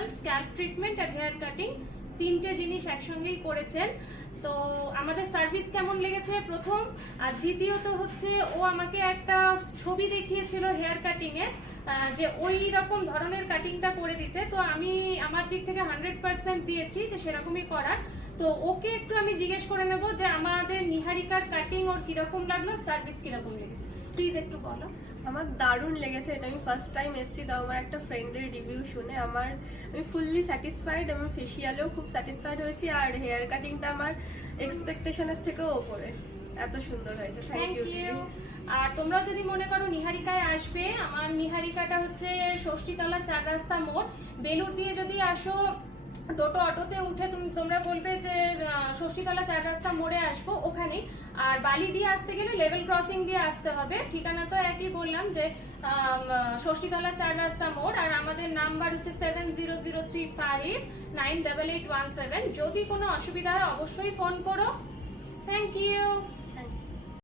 Facial, scalp treatment আর hair cutting, তিনটে জিনিস একসঙ্গেই করেছেন। তো আমাদের সার্ভিস কেমন লেগেছে প্রথম, আর দ্বিতীয়ত হচ্ছে ও আমাকে একটা ছবি দেখিয়েছিল হেয়ার কাটিং এর, যে ওই রকম ধরনের কাটিংটা করে দিতে। তো আমি আমার দিক থেকে 100% দিয়েছি যে সেরকমই করার। তো ওকে একটু আমি জিজ্ঞেস করে নেবো যে আমাদের নিহারিকার কাটিং ওর কিরকম লাগলো, সার্ভিস কিরকম লেগেছে, প্লিজ একটু বলো। আমার দারুণ লেগেছে, এটা আমি ফার্স্ট টাইম এসেছি, তাও আমার একটা ফ্রেন্ডের রিভিউ শুনে আমি ফুললি স্যাটিসফাইড। আমি ফেসিয়ালেও খুব স্যাটিসফাইড হয়েছি, আর হেয়ার কাটিংটা আমার এক্সপেকটেশনের থেকেও ওপরে, এত সুন্দর হয়েছে। Thank you. আর তোমরা যদি মনে করো নিহারিকায় আসবে, আমার নিহারিকাটা হচ্ছে ষষ্ঠীতলা 4 রাস্তা মোড়। বেলুর দিয়ে যদি আসো টোটো অটোতে উঠে তোমরা বলবে যে ষষ্ঠীতলা 4 রাস্তা মোড়ে আসবো, ওখানেই। আর বালি দিয়ে আসতে গেলে লেভেল ক্রসিং দিয়ে আসতে হবে। ঠিকানা তো একই বললাম, যে ষষ্ঠীতলা 4 রাস্তা মোড়। আর আমাদের নাম্বার হচ্ছে 7003598817। যদি কোনো অসুবিধা হয় অবশ্যই ফোন করো। Thank you.